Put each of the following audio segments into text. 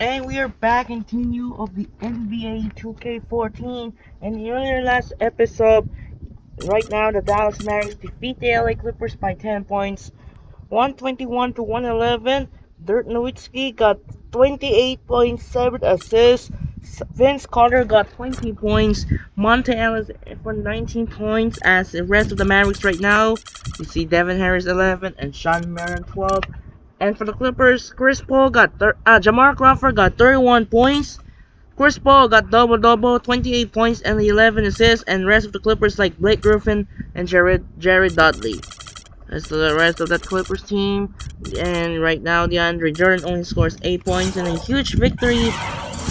And we are back in continue of the NBA 2K14. And the earlier last episode, right now the Dallas Mavericks defeat the LA Clippers by 10 points, 121 to 111. Dirk Nowitzki got 28.7 assists. Vince Carter got 20 points. Monte Ellis for 19 points. As the rest of the Mavericks right now, you see Devin Harris 11 and Sean Merritt 12. And for the Clippers, Jamar Crawford got 31 points. Chris Paul got double-double, 28 points and 11 assists. And the rest of the Clippers like Blake Griffin and Jared Dudley. That's the rest of that Clippers team. And right now, DeAndre Jordan only scores 8 points. And a huge victory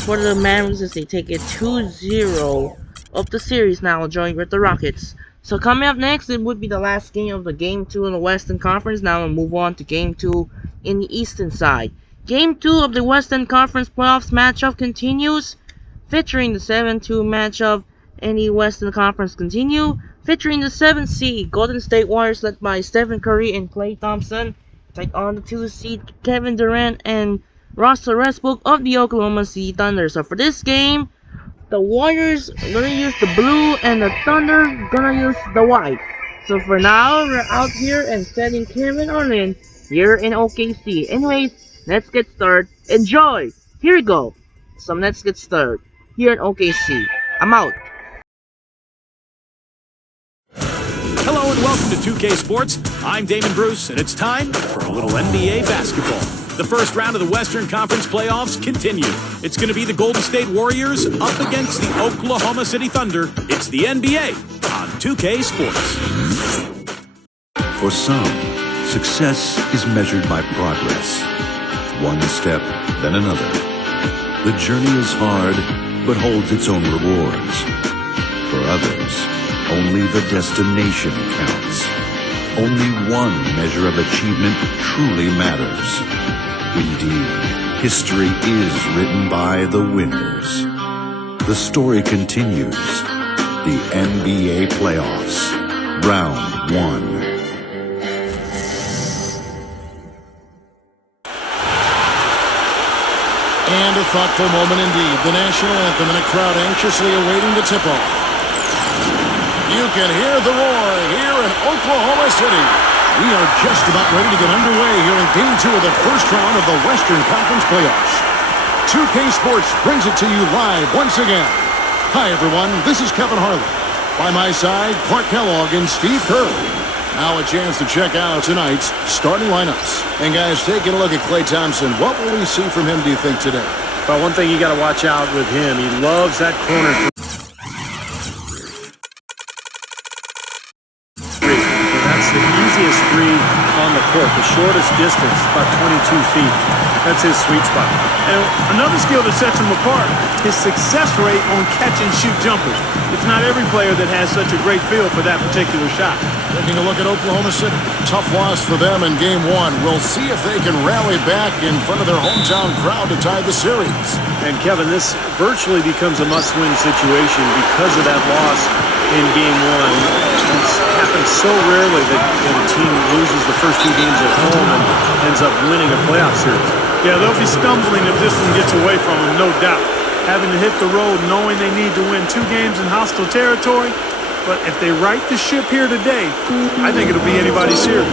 for the Mavericks as they take it 2-0 of the series now, joined with the Rockets. So coming up next, it would be the last game of the Game 2 in the Western Conference. Now we'll move on to Game 2 in the Eastern side. Game 2 of the Western Conference playoffs matchup continues, featuring the 7-2 matchup in the Western Conference featuring the 7th seed Golden State Warriors led by Stephen Curry and Klay Thompson take on the 2 seed Kevin Durant and Russell Westbrook of the Oklahoma City Thunder. So for this game, the Warriors gonna use the blue and the Thunder gonna use the white. So for now, we're out here and setting Kevin Orlin here in OKC. Anyways, let's get started. Enjoy! Here we go. So let's get started here in OKC. I'm out. Hello and welcome to 2K Sports. I'm Damon Bruce, and it's time for a little NBA basketball. The first round of the Western Conference playoffs continue. It's going to be the Golden State Warriors up against the Oklahoma City Thunder. It's the NBA on 2K Sports. For some, success is measured by progress. One step, then another. The journey is hard, but holds its own rewards. For others, only the destination counts. Only one measure of achievement truly matters. Indeed, history is written by the winners. The story continues. The NBA playoffs, round 1. And a thoughtful moment indeed. The national anthem and a crowd anxiously awaiting the tip-off. You can hear the roar here in Oklahoma City. We are just about ready to get underway here in Game 2 of the first round of the Western Conference playoffs. 2K Sports brings it to you live once again. Hi, everyone. This is Kevin Harlan. By my side, Clark Kellogg and Steve Kerr. Now a chance to check out tonight's starting lineups. And guys, taking a look at Klay Thompson, what will we see from him, do you think, today? Well, one thing you got to watch out with him, he loves that corner three. And that's the easiest three on the court, the shortest distance, about 22 feet. That's his sweet spot. And another skill that sets him apart, his success rate on catch-and-shoot jumpers. It's not every player that has such a great feel for that particular shot. Taking a look at Oklahoma City. Tough loss for them in Game 1. We'll see if they can rally back in front of their hometown crowd to tie the series. And Kevin, this virtually becomes a must-win situation because of that loss in Game 1. It's happened so rarely that a team loses the first 2 games at home and ends up winning a playoff series. Yeah, they'll be stumbling if this one gets away from them, no doubt. Having to hit the road knowing they need to win 2 games in hostile territory. But if they right the ship here today, I think it'll be anybody's series.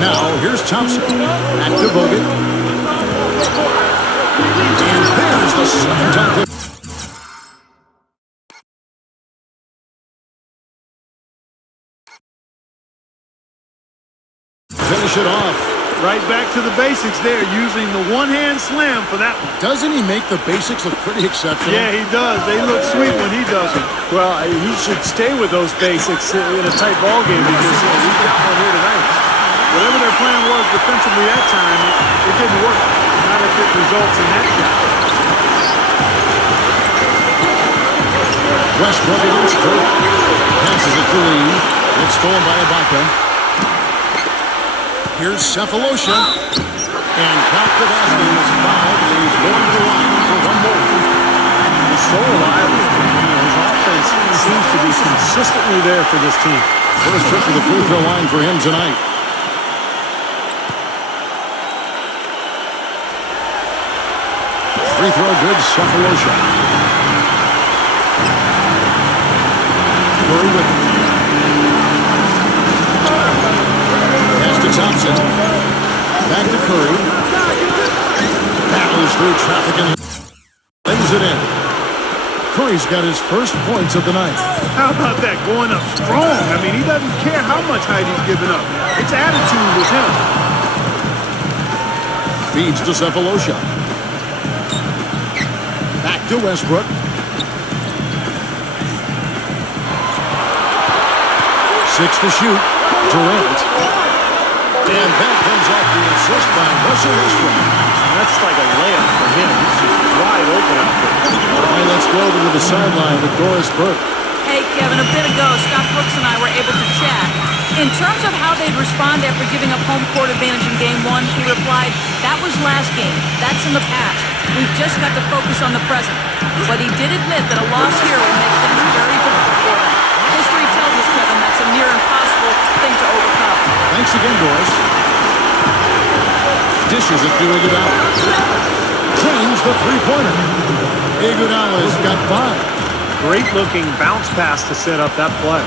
Now, here's Thompson. Back to Bogut. And there's the slam dunk. Finish it off. Right back to the basics there, using the one-hand slam for that one. Doesn't he make the basics look pretty exceptional? Yeah, he does. They look sweet when he does it. Well, he should stay with those basics in a tight ball game because we got one here tonight. Whatever their plan was defensively that time, it didn't work. Not if it results in that shot. Westbrook against Curry. Passes it to Lee. It's stolen by Ibaka. Here's Cephalosha. And Kalkavasky is fouled. He's going to the line for one more. He's so reliable. His offense seems to be consistently there for this team. First trip to the free throw line for him tonight. free throw good, Cephalosha. Curry with it. Pass to Thompson. Back to Curry. Battles through traffic and lays it in. Curry's got his first points of the night. How about that? Going up strong. I mean, he doesn't care how much height he's giving up. It's attitude with him. Feeds to Cephalosha. Back to Westbrook. 6 to shoot. Durant. And that comes off the assist by Russell Westbrook. That's like a layup for him. He's just wide open out there. All right, let's go over to the sideline with Doris Burke. Hey, Kevin, a bit ago, Scott Brooks and I were able to chat. In terms of how they'd respond after giving up home court advantage in Game 1, he replied, that was last game. That's in the past. We've just got to focus on the present. But he did admit that a loss here would make things very difficult for them. History tells us, Kevin, that's a near impossible thing to overcome. Thanks again, Doris. Dishes it to Iguodala. Drains the three-pointer. Iguodala's got 5. Great looking bounce pass to set up that play.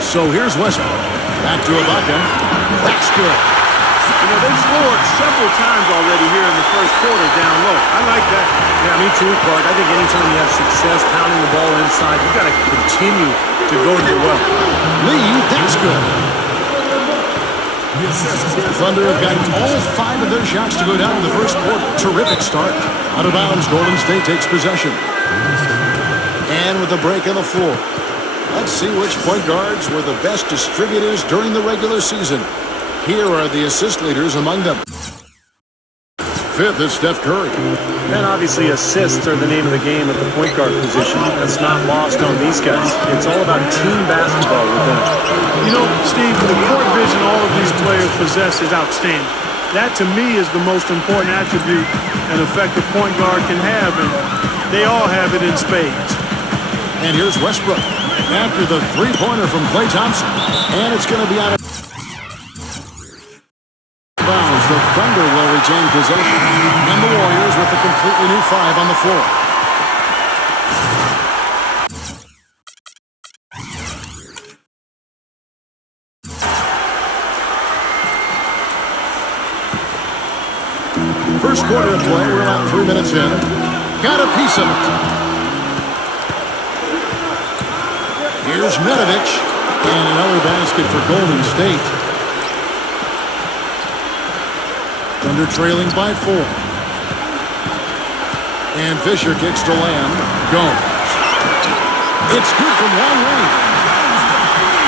So here's Westbrook. Back to Ibaka. That's good. You know, they've scored several times already here in the first quarter down low. I like that. Yeah, me too, Clark. I think anytime you have success pounding the ball inside, you've got to continue to go to the well. Lee, that's good. Thunder have gotten all 5 of their shots to go down in the first quarter. Terrific start. Out of bounds, Golden State takes possession. And with a break on the floor. Let's see which point guards were the best distributors during the regular season. Here are the assist leaders among them. 5th is Steph Curry. And obviously assists are the name of the game at the point guard position. That's not lost on these guys. It's all about team basketball with them. You know, Steve, the court vision all of these players possess is outstanding. That, to me, is the most important attribute an effective point guard can have, and they all have it in spades. And here's Westbrook after the three-pointer from Klay Thompson. And it's going to be out of bounds. The Thunder will retain possession. And the Warriors with a completely new 5 on the floor. First quarter of play, we're about 3 minutes in. Got a piece of it. Here's Nedovic, and another basket for Golden State. Thunder trailing by 4. And Fisher kicks to Lamb. Gomes. It's good from long range.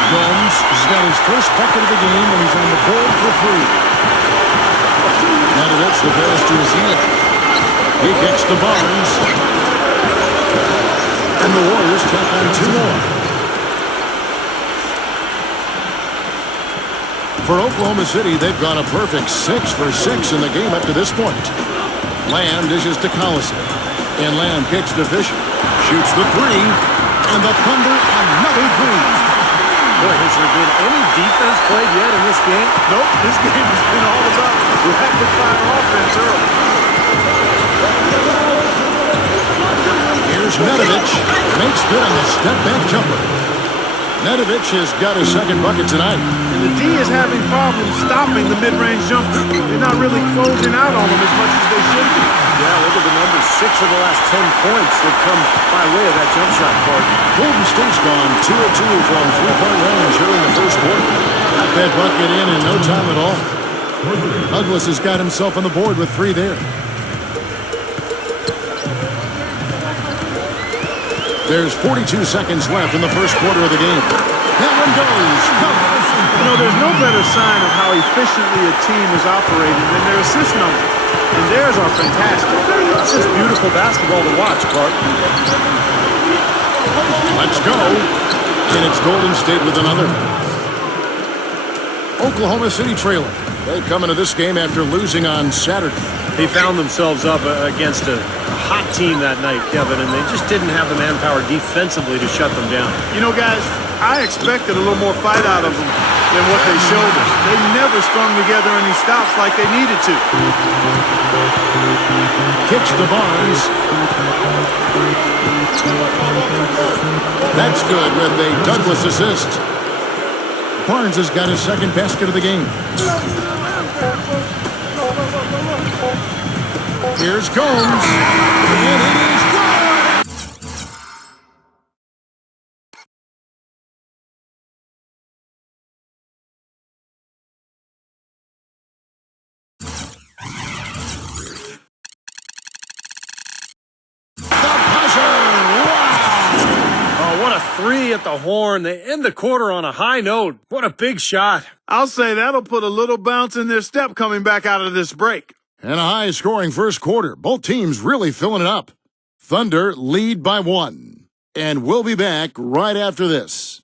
Gomes has got his first bucket of the game, and he's on the board for 3. Nedovic, the pass to Azila. He kicks to Barnes. And the Warriors tack on 2 more. For Oklahoma City, they've gone a perfect 6 for 6 in the game up to this point. Lamb dishes to Collison. And Lamb kicks to Fisher. Shoots the 3. And the Thunder another 3. Boy, has there been any defense played yet in this game? Nope, this game has been all about rapid-fire offense early. Here's Nedovic. Makes good on the step-back jumper. Nedovic has got his second bucket tonight. And the D is having problems stopping the mid-range jumper. They're not really closing out on them as much as they should be. Yeah, look at the numbers. 6 of the last 10 points have come by way of that jump shot, Clark. Golden State's gone 2 of 2 from three-point range here in the first quarter. Got that bucket in no time at all. Douglas has got himself on the board with 3 there. There's 42 seconds left in the first quarter of the game. That one goes. You know, there's no better sign of how efficiently a team is operating than their assist numbers. And theirs are fantastic. This is beautiful basketball to watch, Clark. Let's go. And it's Golden State with another. Oklahoma City trailing. They come into this game after losing on Saturday. They found themselves up against a hot team that night, Kevin, and they just didn't have the manpower defensively to shut them down. You know, guys, I expected a little more fight out of them than what they showed us. They never strung together any stops like they needed to. Kicks to Barnes. That's good with a Douglas assist. Barnes has got his second basket of the game. Here's Gomes. And it is good. What a three at the horn. They end the quarter on a high note. What a big shot. I'll say that'll put a little bounce in their step coming back out of this break. And a high-scoring first quarter. Both teams really filling it up. Thunder lead by 1. And we'll be back right after this.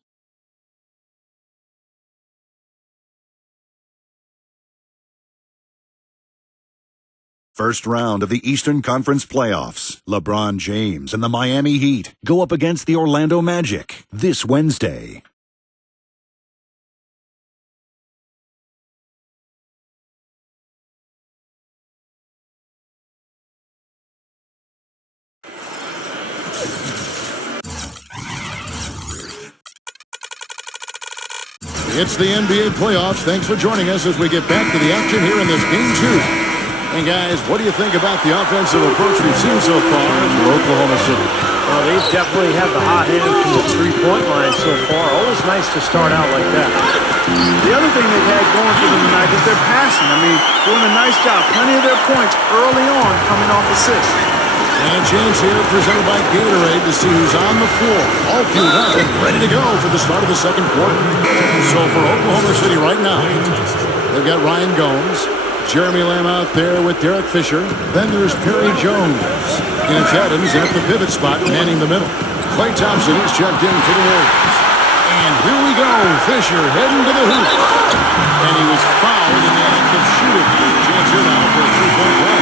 First round of the Eastern Conference Playoffs. LeBron James and the Miami Heat go up against the Orlando Magic this Wednesday. It's the NBA playoffs. Thanks for joining us as we get back to the action here in this Game 2. And guys, what do you think about the offensive approach we've seen so far for Oklahoma City? Well, they've definitely had the hot hand from the three-point line so far. Always nice to start out like that. The other thing they've had going for them tonight is their passing. I mean, doing a nice job. Plenty of their points early on coming off assists. And a chance here presented by Gatorade to see who's on the floor. All queued up and ready to go for the start of the second quarter. So for Oklahoma City right now, they've got Ryan Gomes, Jeremy Lamb out there with Derek Fisher. Then there's Perry Jones. And it's Adams at the pivot spot, manning the middle. Klay Thompson is checked in for the Warriors. And here we go. Fisher heading to the hoop. And he was fouled in the act of shooting. Chance here now for a three-point play.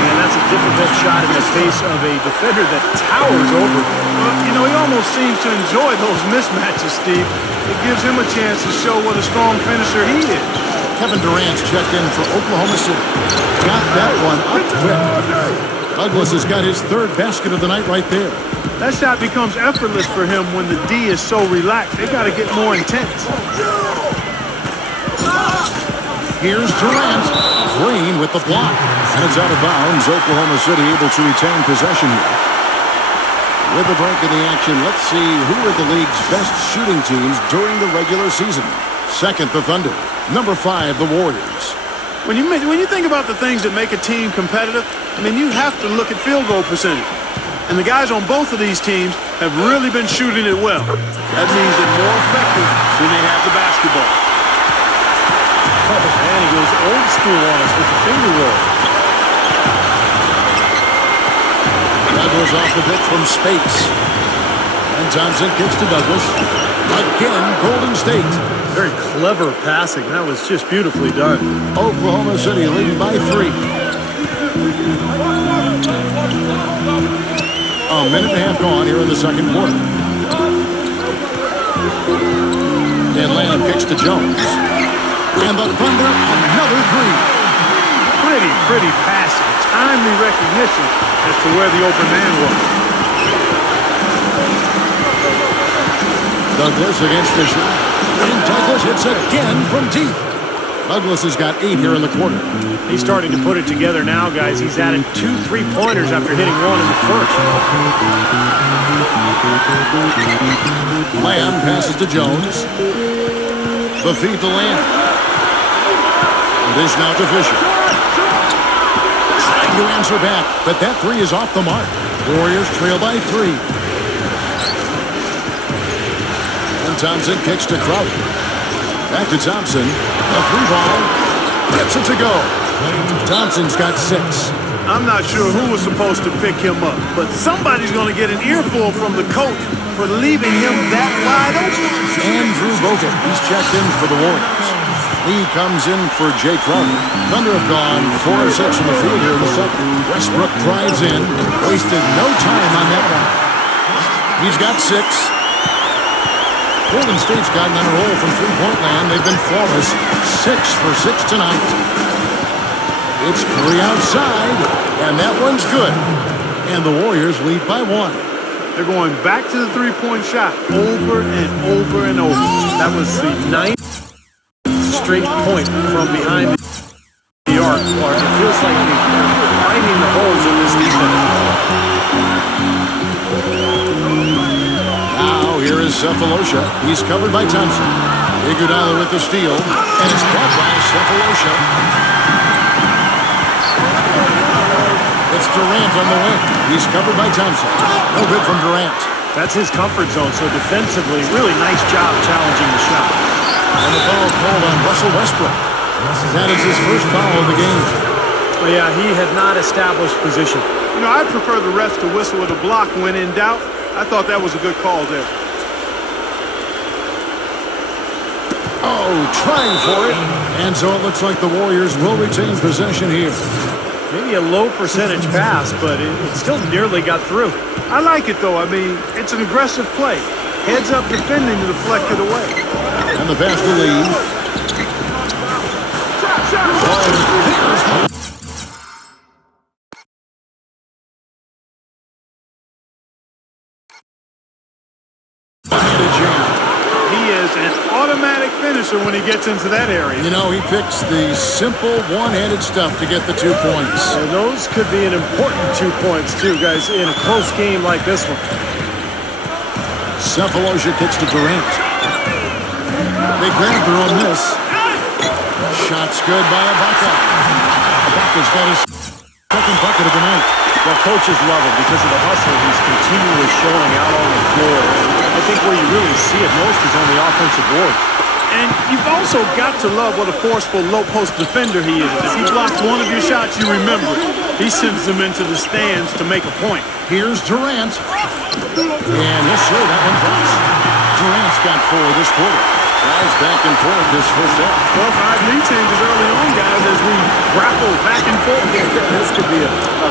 And that's a difficult shot in the face of a defender that towers over. Well, you know, he almost seems to enjoy those mismatches, Steve. It gives him a chance to show what a strong finisher he is. Kevin Durant's checked in for Oklahoma City. Got that one up quick. Douglas has got his third basket of the night right there. That shot becomes effortless for him when the D is so relaxed. They've got to get more intense. Here's Durant. Green with the block. And it's out of bounds. Oklahoma City able to retain possession here. With the break in the action, let's see who are the league's best shooting teams during the regular season. Second, the Thunder. Number 5, the Warriors. When you think about the things that make a team competitive, I mean, you have to look at field goal percentage. And the guys on both of these teams have really been shooting it well. That means they're more effective when they have the basketball. Oh, man, he goes old school on us with the finger roll. Douglas off the pitch from Spates. And Thompson kicks to Douglas. Again, Golden State. Very clever passing. That was just beautifully done. Oklahoma City leading by 3. A minute and a half gone here in the second quarter. And Lamb kicks to Jones. And the Thunder, another 3. Pretty passing. Timely recognition as to where the open man was. Douglas against Fisher. And Douglas hits again from deep. Douglas has got 8 here in the quarter. He's starting to put it together now, guys. He's added 2 3-pointers after hitting 1 in the first. Lamb passes to Jones. The feed to Lamb. It is now to Fisher. Trying to answer back, but that 3 is off the mark. Warriors trail by 3. Thompson kicks to Crowder. Back to Thompson. A 3-ball. Gets it to go. Thompson's got 6. I'm not sure who was supposed to pick him up, but somebody's going to get an earful from the coach for leaving him that wide open. Andrew Bogut. He's checked in for the Warriors. He comes in for Jay Crowder. Thunder have gone 4 of 6 in the field here in the second. Westbrook drives in. Wasted no time on that one. He's got 6. Golden State's gotten on a roll from three-point land. They've been flawless. 6 for 6 tonight. It's Curry outside, and that one's good. And the Warriors lead by 1. They're going back to the three-point shot over and over and over. That was the 9th straight point from behind the arc. It feels like they're finding the holes in this defense. Now here is Cephalosha. He's covered by Thompson. Iguodala with the steal, and it's blocked by Cephalosha. It's Durant on the wing. He's covered by Thompson. No good from Durant. That's his comfort zone, so defensively, really nice job challenging the shot. And the foul called on Russell Westbrook. That is his first foul of the game. Well, yeah, he had not established position. You know, I prefer the refs to whistle with a block when in doubt. I thought that was a good call there. Oh, trying for it. And so it looks like the Warriors will retain possession here. Maybe a low percentage pass, but it still nearly got through. I like it, though. I mean, it's an aggressive play. Heads up defending to deflect it away. And the pass to Lee. He is an automatic finisher when he gets into that area. You know, he picks the simple one-handed stuff to get the 2 points. And those could be an important 2 points, too, guys, in a close game like this one. Cephalosha kicks to Durant. They grab their own miss. Shot's good by Ibaka. Ibaka's got his second bucket of the night. Well, coaches love him because of the hustle he's continually showing out on the floor. And I think where you really see it most is on the offensive boards. And you've also got to love what a forceful low-post defender he is. If he blocks one of your shots, you remember it. He sends them into the stands to make a point. Here's Durant. And yes, sir, that one drops. Durant's got 4 this quarter. Guys back and forth this first half. 4-5 lead changes early on, guys, as we grapple back and forth. This could be a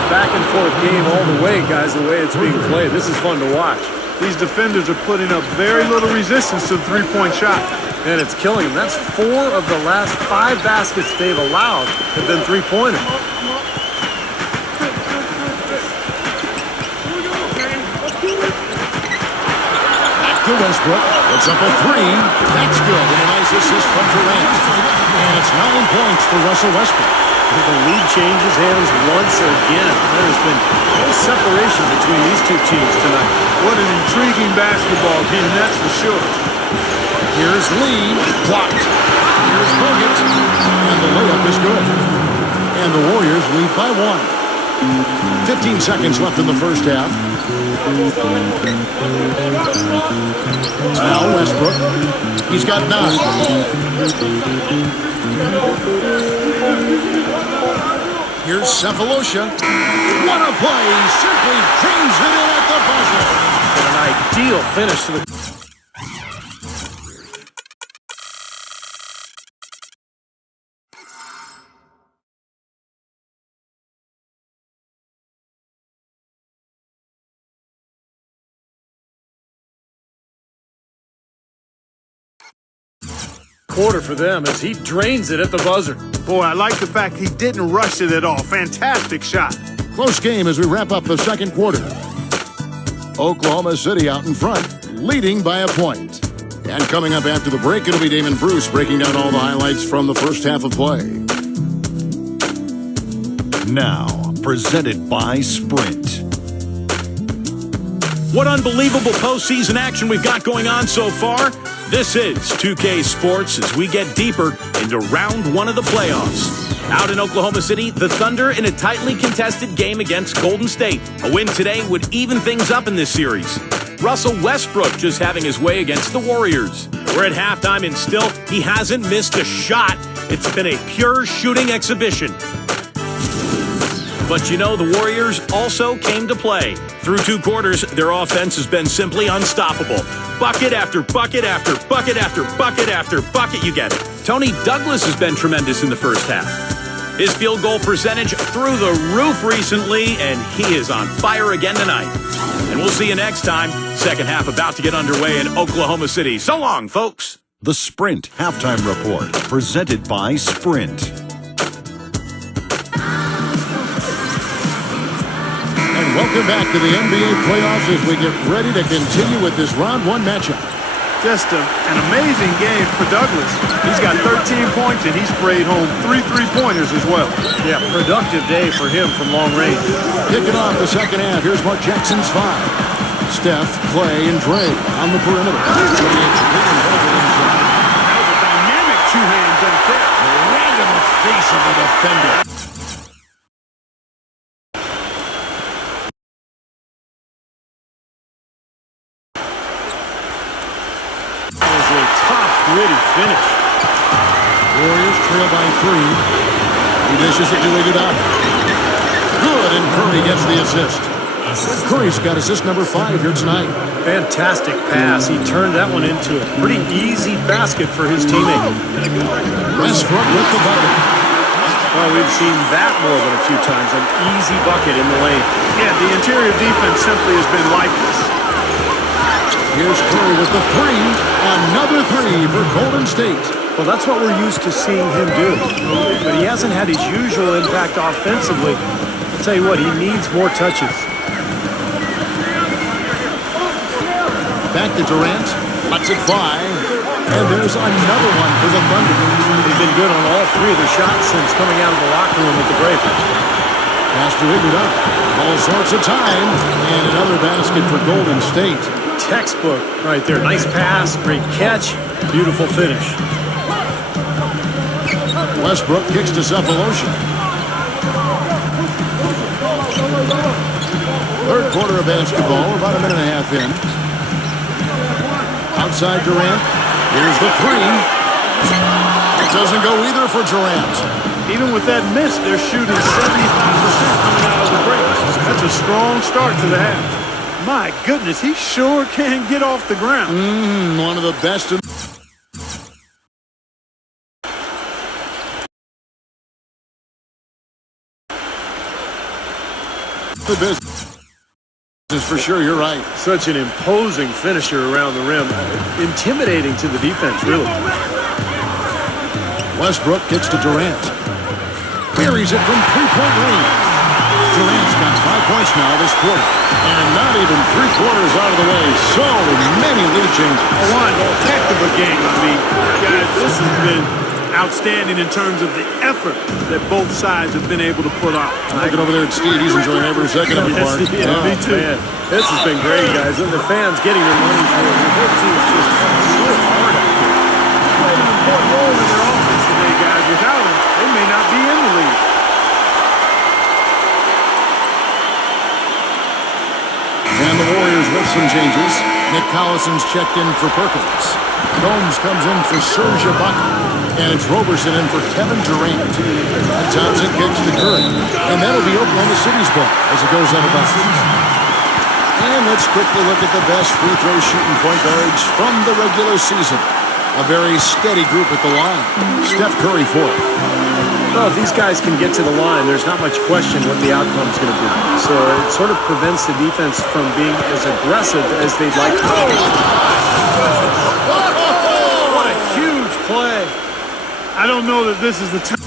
back and forth game all the way, guys, the way it's being played. This is fun to watch. These defenders are putting up very little resistance to the three-point shot. And it's killing them. That's 4 of the last 5 baskets they've allowed have been three-pointers. Westbrook. It's up a 3. That's good. And a nice assist from Durant. And it's 9 points for Russell Westbrook. The lead changes hands once again. There's been no separation between these two teams tonight. What an intriguing basketball game, that's for sure. Here's Lee. Blocked. Here's Bogut. And the layup is good. And the Warriors lead by 1. 15 seconds left in the first half. Now Westbrook. He's got 9. Here's Cephalosha. What a play! Simply drains it in at the buzzer. An ideal finish to the... quarter for them as he drains it at the buzzer. Boy, I like the fact he didn't rush it at all. Fantastic shot. Close game as we wrap up the second quarter. Oklahoma City out in front, leading by a point. And coming up after the break, it'll be Damon Bruce breaking down all the highlights from the first half of play. Now, presented by Sprint. What unbelievable postseason action we've got going on so far. This is 2K Sports as we get deeper into round 1 of the playoffs. Out in Oklahoma City, the Thunder in a tightly contested game against Golden State. A win today would even things up in this series. Russell Westbrook just having his way against the Warriors. We're at halftime and still he hasn't missed a shot. It's been a pure shooting exhibition. But you know, the Warriors also came to play. Through 2 quarters, their offense has been simply unstoppable. Bucket after bucket after bucket after bucket after bucket, you get it. Tony Douglas has been tremendous in the first half. His field goal percentage through the roof recently, and he is on fire again tonight. And we'll see you next time. Second half about to get underway in Oklahoma City. So long, folks. The Sprint Halftime Report, presented by Sprint. And welcome back to the NBA playoffs as we get ready to continue with this round one matchup. Just an amazing game for Douglas. He's got 13 points, and he sprayed home 3 3-pointers as well. Yeah, productive day for him from long range. Kicking off the second half, here's Mark Jackson's 5. Steph, Clay, and Dre on the perimeter. That was a dynamic two-hand dunk there. Right in the face of the defender. Gritty finish. Warriors trail by 3. He dishes it to Iguodala. Good, and Curry gets the assist. Curry's got assist number 5 here tonight. Fantastic pass. He turned that one into a pretty easy basket for his teammate. Westbrook with the bucket. Well, we've seen that more than a few times. An easy bucket in the lane. Yeah, the interior defense simply has been lifeless. Here's Curry with the 3. Another 3 for Golden State. Well, that's what we're used to seeing him do. But he hasn't had his usual impact offensively. I'll tell you what, he needs more touches. Back to Durant. Lets it fly. And there's another one for the Thunder. They've been good on all 3 of their shots since coming out of the locker room with the break. Pass to Iguodala. All sorts of time. And another basket for Golden State. Textbook right there. Nice pass, great catch, beautiful finish. Westbrook kicks to Cephalosha. Third quarter of basketball, about a minute and a half in. Outside Durant. Here's the 3. It doesn't go either for Durant. Even with that miss, they're shooting 75% coming out of the break. That's a strong start to the half. My goodness, he sure can get off the ground. One of the best in the business. For sure, you're right. Such an imposing finisher around the rim. Intimidating to the defense, really. Westbrook kicks to Durant. Buries it from three-point range. Durant's got 5 points now this quarter. And not even 3/4 out of the way. So many lead changes. One heck of a game. I mean, guys, this has been outstanding in terms of the effort that both sides have been able to put out. Looking over there at Steve, he's enjoying every second of it, Mark. Yeah, me too. Man, this has been great, guys. And the fans getting their money's worth. The whole team is just so hard out there. They played an important role in their offense today, guys. Without him, they may not be in the league. And the Warriors with some changes. Nick Collison's checked in for Perkins. Combs comes in for Serge Ibaka. And it's Roberson in for Kevin Durant. And Thompson kicks to Curry. And that'll be Oklahoma City's ball as it goes out of bounds. And let's quickly look at the best free throw shooting point guards from the regular season. A very steady group at the line. Steph Curry fourth. Well, if these guys can get to the line, there's not much question what the outcome's going to be. So it sort of prevents the defense from being as aggressive as they'd like to be. What a huge play. I don't know that this is the time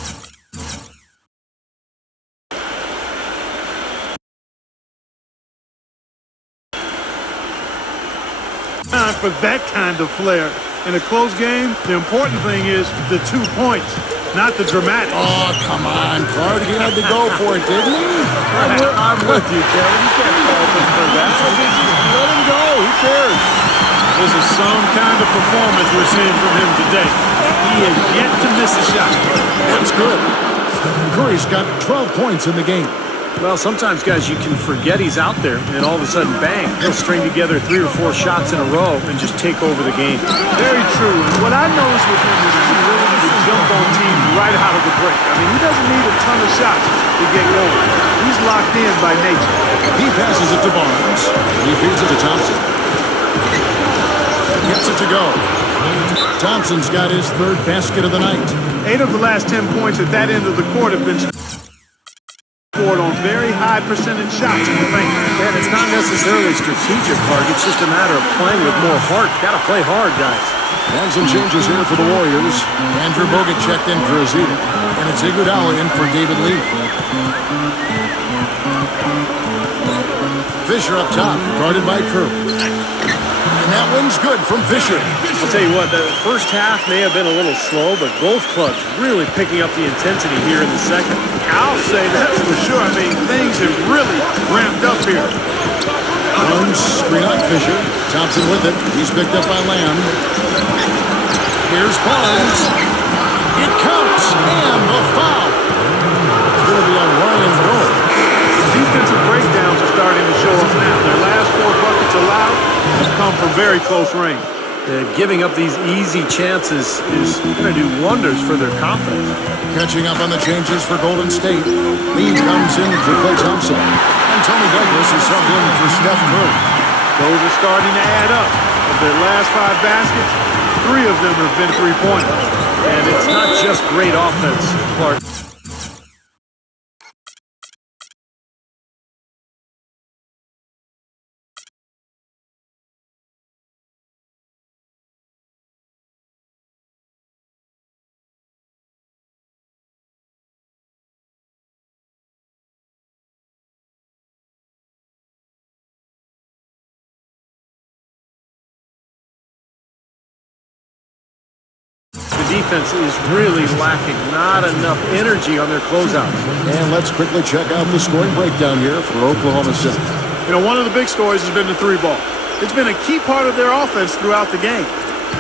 for that kind of flair. In a close game, the important thing is the 2 points, not the dramatic. Oh, come on, Clark. He had to go for it, didn't he? I'm with you, Kevin. You can't fault him for that. Let him go. Who cares? This is some kind of performance we're seeing from him today. He has yet to miss a shot. That's good. Curry's got 12 points in the game. Well, sometimes, guys, you can forget he's out there, and all of a sudden, bang, he'll string together 3 or 4 shots in a row and just take over the game. Very true. And what I noticed with him is he's willing to jump on teams right out of the break. I mean, he doesn't need a ton of shots to get going. He's locked in by nature. He passes it to Barnes. He feeds it to Thompson. Gets it to go. Thompson's got his third basket of the night. 8 of the last 10 points at that end of the court have been scored on very high percentage shots in the paint. And it's not necessarily strategic, Clark. It's just a matter of playing with more heart. Got to play hard, guys. And some changes here for the Warriors. Andrew Bogut checked in for Azita. And it's Iguodala in for David Lee. Fisher up top, guarded by Kerr. And that one's good from Fisher. I'll tell you what, the first half may have been a little slow, but both clubs really picking up the intensity here in the second. I'll say that's for sure. I mean, things have really ramped up here. Jones, screen on Fisher. Thompson with it. He's picked up by Lamb. Here's Barnes. It counts. And the foul. It's going to be on Ryan Gold. Defensive breakdowns are starting to show up now. Their last 4 buckets allowed have come from very close range. Giving up these easy chances is going to do wonders for their confidence. Catching up on the changes for Golden State. Lee comes in for Klay Thompson. And Tony Douglas is subbed in for Steph Curry. Those are starting to add up. Of their last 5 baskets, 3 of them have been three-pointers. And it's not just great offense, Clark. Defense is really lacking. Not enough energy on their closeouts. And let's quickly check out the scoring breakdown here for Oklahoma City. You know, one of the big stories has been the 3-ball. It's been a key part of their offense throughout the game.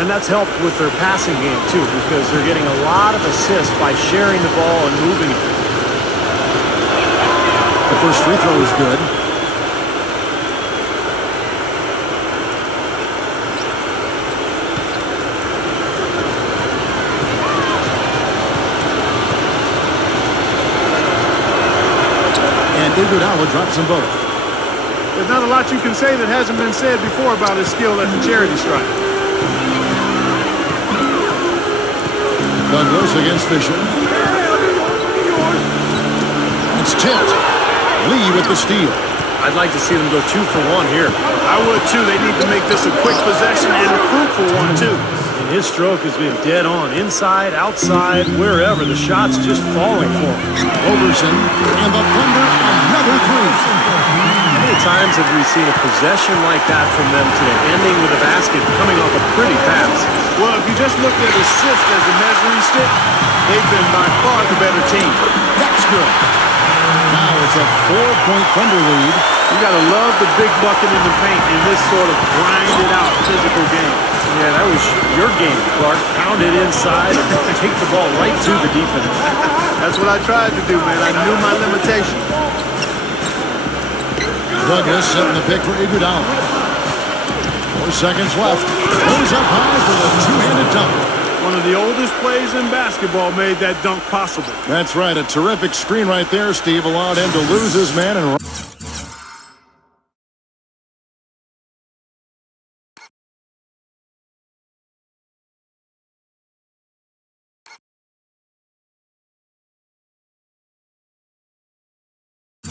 And that's helped with their passing game, too, because they're getting a lot of assists by sharing the ball and moving it. The first free throw is good. Iguodala drops them both. There's not a lot you can say that hasn't been said before about his skill at the charity stripe. Douglas against Fisher. It's tipped. Lee with the steal. I'd like to see them go 2 for 1 here. I would too. They need to make this a quick possession and a fruitful one too. And his stroke has been dead on. Inside, outside, wherever. The shot's just falling for him. Roberson and the Thunder another 3. How many times have we seen a possession like that from them today, ending with a basket coming off a pretty pass? Well, if you just looked at assists as a measuring stick, they've been by far the better team. That's good. Now it's a 4-point Thunder lead. You got to love the big bucket in the paint in this sort of grinded-out physical game. Yeah, that was your game, Clark. Pound it inside and take the ball right to the defense. That's what I tried to do, man. I knew my limitations. Douglas setting the pick for Iguodala. 4 seconds left. Goes up high for the two-handed dunk. One of the oldest plays in basketball made that dunk possible. That's right. A terrific screen right there, Steve. Allowed him to lose his man and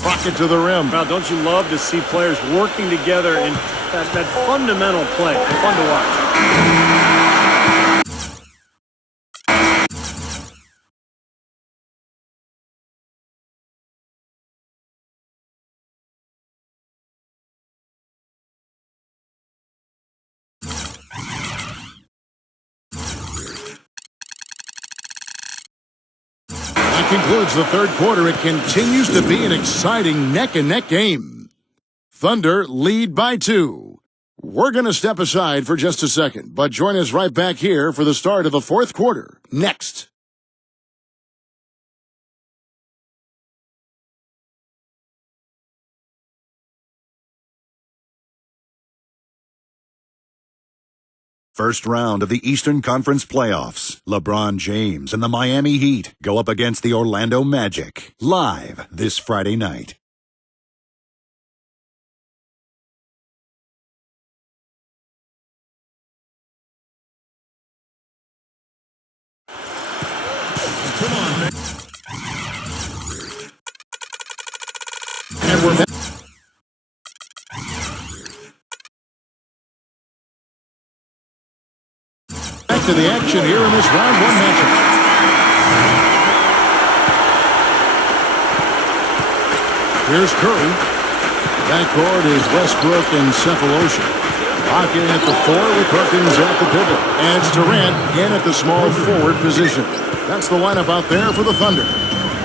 rocket to the rim. Well, don't you love to see players working together in that fundamental play? Fun to watch. Concludes the third quarter. It continues to be an exciting neck-and-neck game. Thunder lead by 2. We're going to step aside for just a second, but join us right back here for the start of the fourth quarter. Next. First round of the Eastern Conference Playoffs. LeBron James and the Miami Heat go up against the Orlando Magic. Live this Friday night. And we're back to the action here in this round one matchup. Here's Curry. Backcourt is Westbrook and Cephalosha. Lock in at the 4 with Perkins at the pivot. And it's Durant in at the small forward position. That's the lineup out there for the Thunder.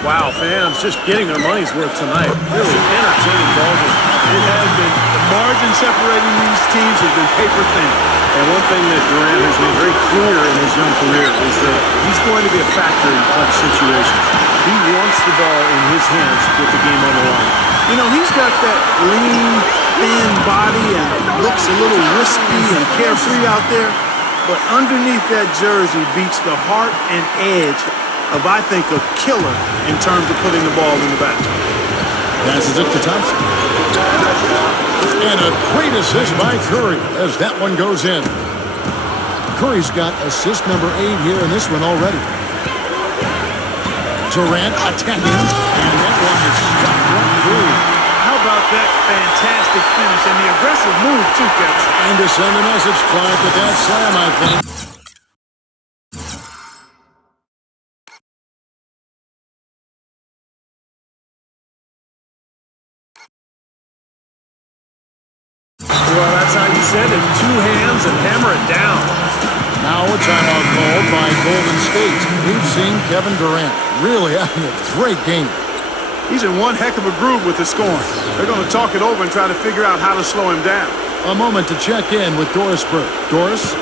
Wow, fans just getting their money's worth tonight. Really entertaining ball game. It has been. The margin separating these teams has been paper thin. And one thing that Durant has made very clear in his young career is that he's going to be a factor in clutch situations. He wants the ball in his hands with the game on the line. You know, he's got that lean, thin body and looks a little wispy and carefree out there. But underneath that jersey beats the heart and edge of, I think, a killer in terms of putting the ball in the basket. Passes it to Thompson. And a great assist by Curry as that one goes in. Curry's got assist number 8 here in this one already. Durant attacking, and that one is stuffed right through. How about that fantastic finish and the aggressive move, too, Kevin? And to send a message, Clark, with that slam, I think. Well, that's how you said it. 2 hands and hammer it down. Now a timeout called by Golden State. We've seen Kevin Durant really having a great game. He's in one heck of a groove with the scoring. They're going to talk it over and try to figure out how to slow him down. A moment to check in with Doris Burke. Doris?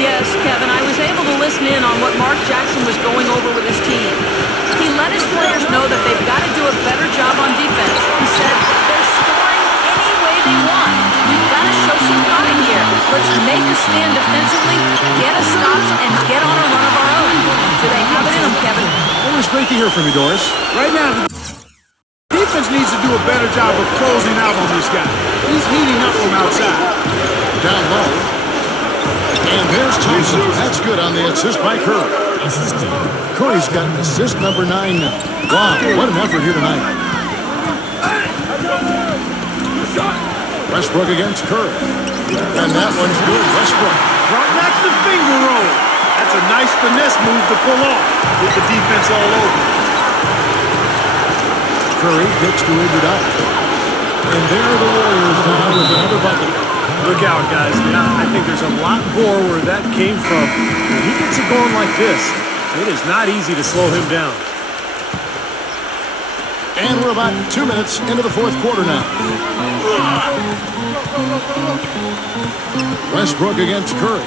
Yes, Kevin, I was able to listen in on what Mark Jackson was going over with his team. He let his players know that they've got to do a better job on defense. He said they're scoring any way they want. We've got to show some pride here. Let's make a stand defensively, get us stops, and get on a run of our own. Do they have it in them, Kevin? Always great to hear from you, Doris. Right now, the defense needs to do a better job of closing out on this guy. He's heating up from outside. Down low. And there's Thompson. That's good on the assist by Curry. Curry's got assist number 9 now. Wow, what an effort here tonight. Westbrook against Curry. And that one's good. Westbrook. Right back to the finger roll. That's a nice finesse move to pull off with the defense all over. Curry kicks to Iguodala. And there are the Warriors now with another bucket. Look out, guys. I think there's a lot more where that came from. When he gets it going like this, it is not easy to slow him down. And we're about 2 minutes into the 4th quarter now. Westbrook against Curry.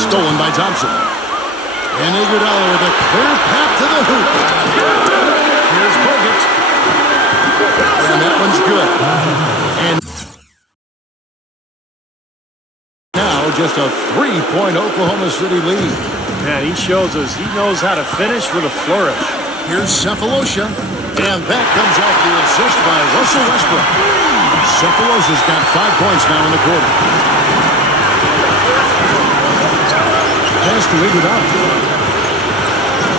Stolen by Thompson. And Iguodala with a clear path to the hoop. Here's Bogut. And that one's good. And now just a 3-point Oklahoma City lead. Man, he shows us he knows how to finish with a flourish. Here's Cephalosha. And that comes off the assist by Russell Westbrook. Cephalosha's got 5 points now in the quarter. Pass to Iguodala.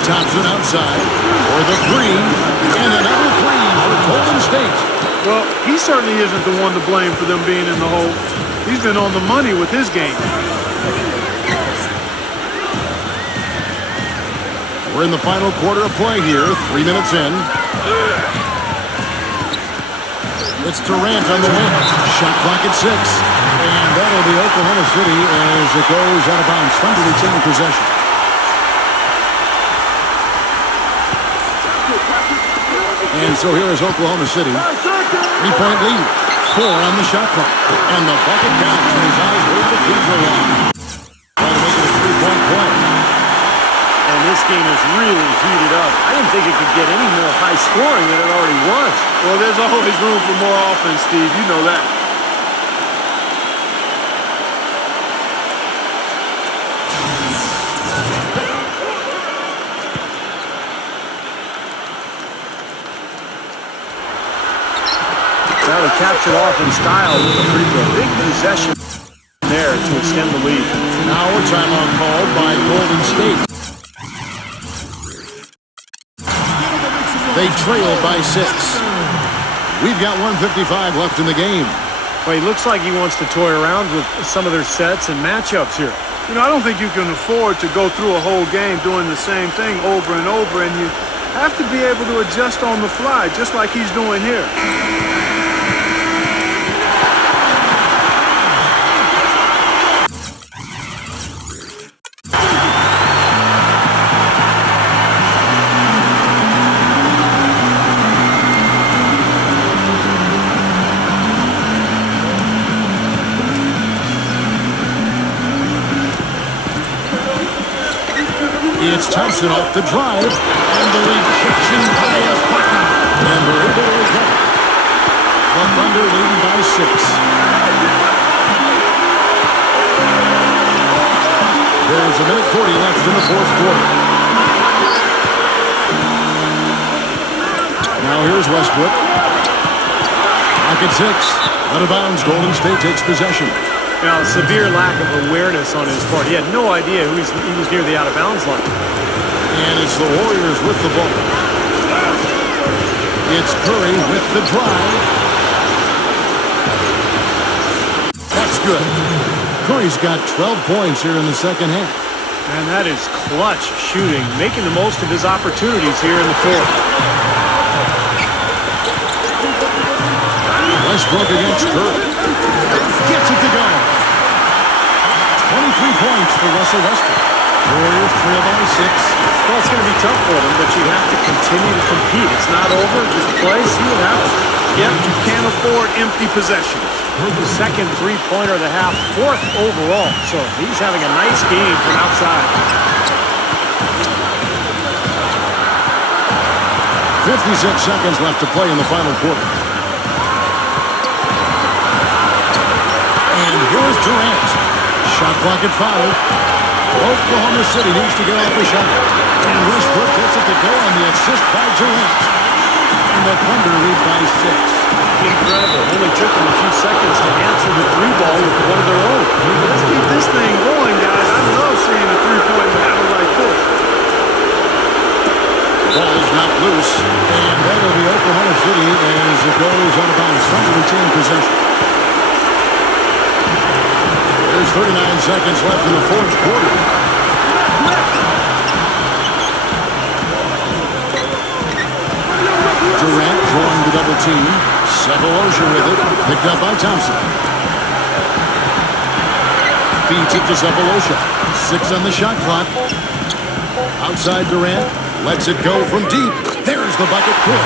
Thompson outside for the 3. And another 3 for Golden State. Well, he certainly isn't the one to blame for them being in the hole. He's been on the money with his game. We're in the final quarter of play here, 3 minutes in. It's Durant on the wing. Shot clock at 6. And that'll be Oklahoma City as it goes out of bounds. Thunder retaining possession. And so here is Oklahoma City. 3-point lead. 4 on the shot clock. And the bucket counts when his eyes over the free throw line. Trying to make it a 3-point play. And this game is really heated up. I didn't think it could get any more high scoring than it already was. Well, there's always room for more offense, Steve. You know that. Now he caps it off in style with a free throw. Big possession. there to extend the lead. Now a timeout called by Golden State. They trail by 6. We've got 1:55 left in the game. Well, he looks like he wants to toy around with some of their sets and matchups here. You know, I don't think you can afford to go through a whole game doing the same thing over and over, and you have to be able to adjust on the fly, just like he's doing here. It's Thompson off the drive, and the rejection by Ibaka, and they're able to recover. The Thunder leading by 6. There's a minute 40 left in the fourth quarter. Now here's Westbrook. Back at 6. Out of bounds, Golden State takes possession. Now, severe lack of awareness on his part. He had no idea he was near the out-of-bounds line. And it's the Warriors with the ball. It's Curry with the drive. That's good. Curry's got 12 points here in the second half. And that is clutch shooting, making the most of his opportunities here in the fourth. Westbrook against Curry. Gets it to go. 23 points for Russell Westbrook. Warriors trail by 6. Well, it's going to be tough for them, but you have to continue to compete. It's not over. Just play, see what happens. Yep, you can't afford empty possessions. The second three-pointer of the half, 4th overall. So he's having a nice game from outside. 56 seconds left to play in the final quarter. And here's Durant. Shot clock at 5. Oklahoma City needs to get off a shot. And Westbrook gets it to go on the assist by Durant. And the Thunder lead by 6. Incredible. Only took them a few seconds to answer the three ball with one of their own. Let's keep this thing going, guys. I love seeing a three-point battle like this. Ball's not loose. And that'll be Oklahoma City as it goes out of bounds. Thunder retain possession. There's 39 seconds left in the fourth quarter. Durant drawing the double team. Sefolosha with it. Picked up by Thompson. Feeds it to Sefolosha. 6 on the shot clock. Outside Durant. Lets it go from deep. There's the bucket quick.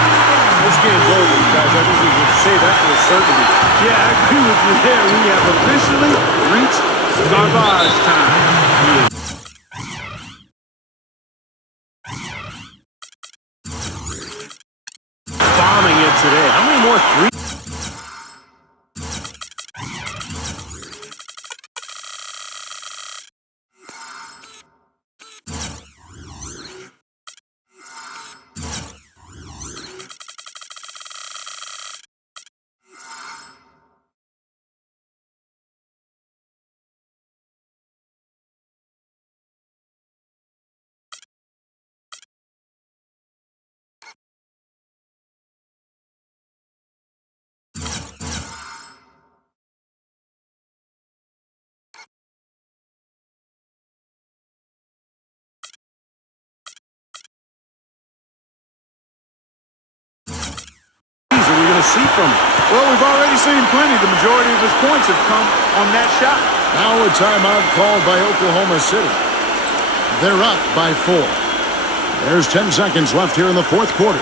This game's over, you guys. I think we can say that with certainty. Yeah, I agree with you there. We have officially reached garbage time. Bombing it today. How many more threes? Are we going to see from him? Well, we've already seen plenty. The majority of his points have come on that shot. Now a timeout called by Oklahoma City. They're up by 4. There's 10 seconds left here in the fourth quarter.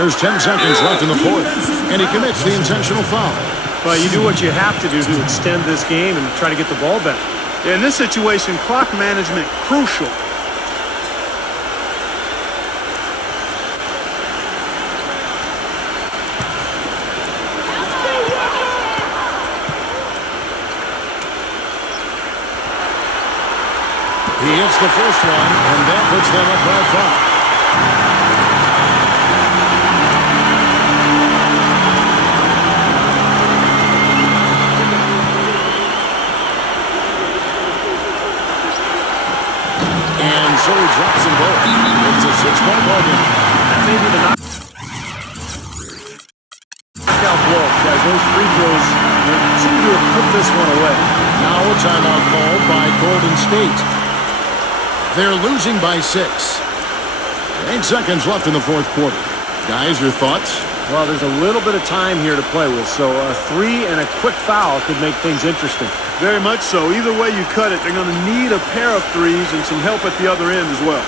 There's 10 seconds left in the fourth, and he commits the intentional foul. Well, you do what you have to do to extend this game and try to get the ball back. In this situation, clock management crucial. He hits the first one, and that puts them up by 5. And so he drops them both. It's a 6-point ball game. That may be the knockout blow. Guys, those free throws seem to have put this one away. Now a timeout called by Golden State. They're losing by 6. 8 seconds left in the fourth quarter. Guys, your thoughts? Well, there's a little bit of time here to play with, so a 3 and a quick foul could make things interesting. Very much so. Either way you cut it, they're going to need a pair of threes and some help at the other end as well.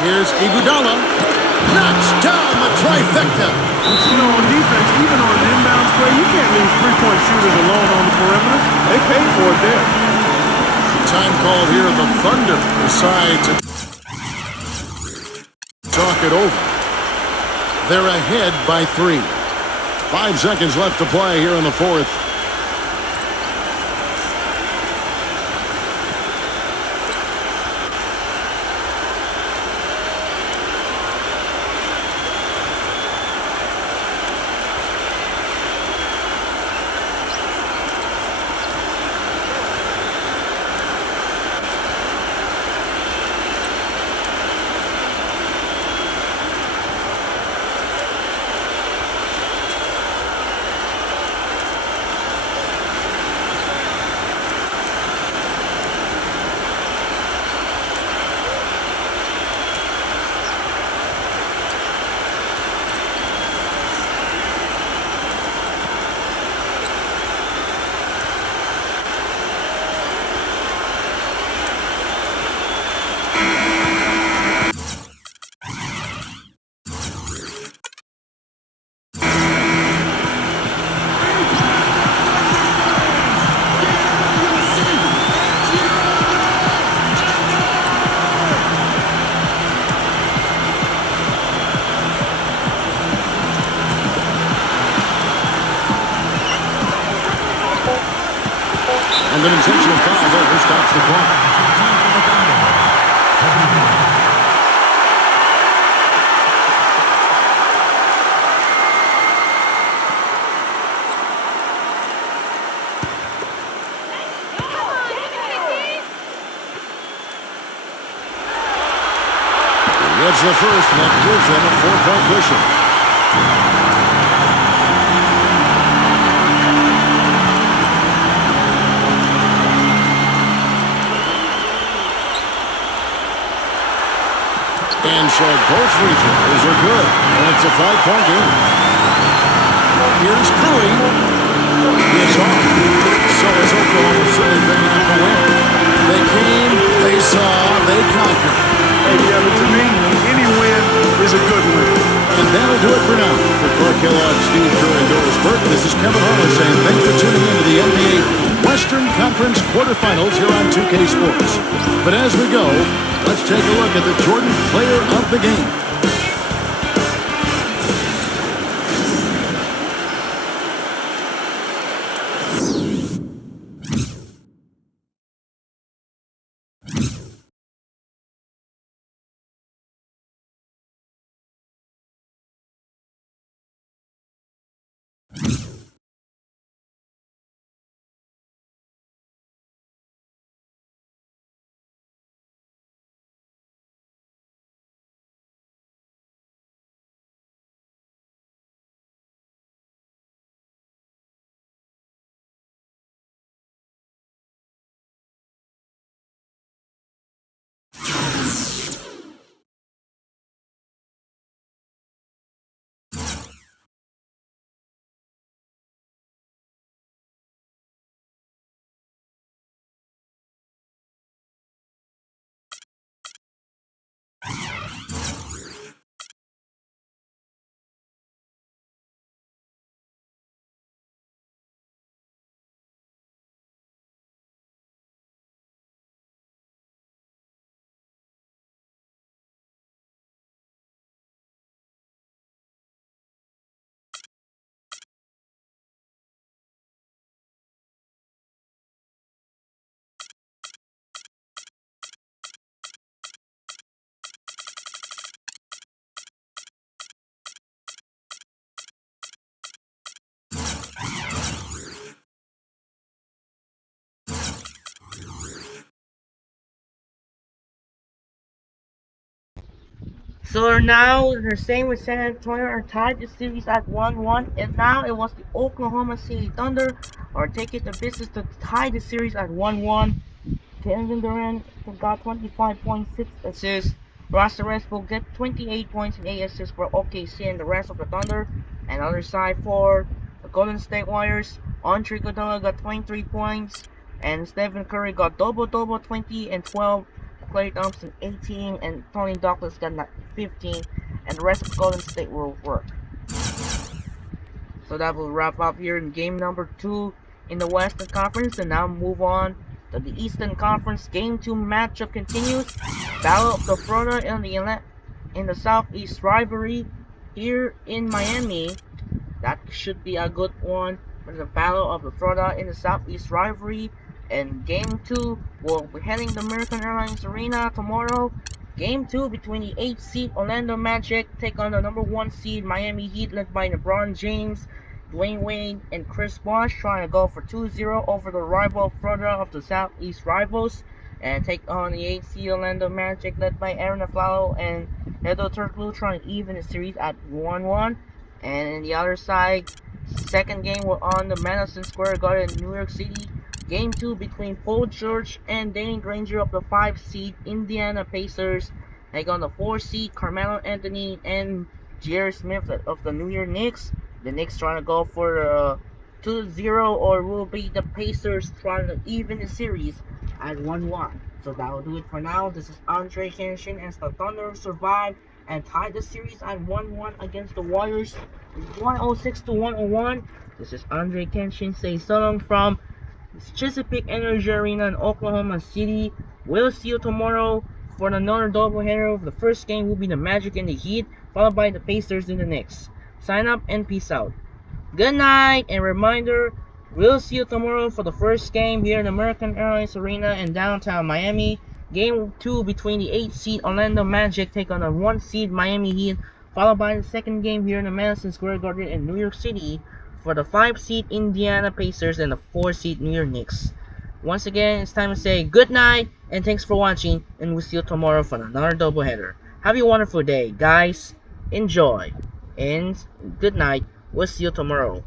Here's Iguodala. Knocks down the trifecta. You know, on defense, even on an inbounds play, you can't leave three-point shooters alone on the perimeter. They paid for it there. Time called here. The Thunder decide to talk it over. They're ahead by 3. 5 seconds left to play here in the fourth. And an intentional foul there stops the clock. He gets the first, and that gives them a 4-point cushion. And so both free throws are good. And it's a 5-point game. Here's Curry. It's off. So is Oklahoma City bringing up the win. They came, they saw, they conquered. Hey, yeah, but to me, any win is a good win. And that'll do it for now. For Clark Kellogg, Steve Kerr, and Doris Burke, this is Kevin Harlan saying thanks for tuning in to the NBA Western Conference quarterfinals here on 2K Sports. But as we go, let's take a look at the Jordan Player of the Game. So now the same with San Antonio are tied the series at 1-1, and now it was the Oklahoma City Thunder are taking the business to tie the series at 1-1. Kevin Durant got 25.6 assists. Russell Westbrook get 28 points and 8 assists for OKC and the rest of the Thunder. And other side for the Golden State Warriors, Andre Iguodala got 23 points, and Stephen Curry got double 20 and 12. Klay Thompson 18 and Tony Douglas got 15, and the rest of Golden State will work. So that will wrap up here in game number 2 in the Western Conference, and now move on to the Eastern Conference. Game 2 matchup continues. Battle of the Florida in the Southeast rivalry here in Miami. That should be a good one for the Battle of the Florida in the Southeast rivalry. And Game 2 will be heading to American Airlines Arena tomorrow. Game 2 between the 8th seed Orlando Magic take on the number 1 seed Miami Heat led by LeBron James, Dwayne Wade, and Chris Bosh, trying to go for 2-0 over the rival Florida of the Southeast rivals, and take on the 8th seed Orlando Magic led by Aaron Aflalo and Hedo Turkoglu, trying to even the series at 1-1. And in the other side, second game was on the Madison Square Garden in New York City. Game 2 between Paul George and Danny Granger of the 5 seed Indiana Pacers take on the 4 seed Carmelo Anthony and J.R. Smith of the New York Knicks. The Knicks trying to go for 2-0, or will be the Pacers trying to even the series at 1-1. So that will do it for now. This is Andre Kenshin as the Thunder survive and tied the series at 1-1 against the Warriors, 106 to 101. This is Andre Kenshin. Say so long from Chesapeake Energy Arena in Oklahoma City. We'll see you tomorrow for another doubleheader. The first game will be the Magic and the Heat, followed by the Pacers and the Knicks. Sign up and peace out. Good night, and reminder, we'll see you tomorrow for the first game here in American Airlines Arena in downtown Miami. Game 2 between the 8th seed Orlando Magic take on the 1 seed Miami Heat, followed by the second game here in the Madison Square Garden in New York City for the 5 seed Indiana Pacers and the 4 seed New York Knicks. Once again, it's time to say good night, and thanks for watching, and we'll see you tomorrow for another doubleheader. Have a wonderful day, guys. Enjoy, and good night. We'll see you tomorrow.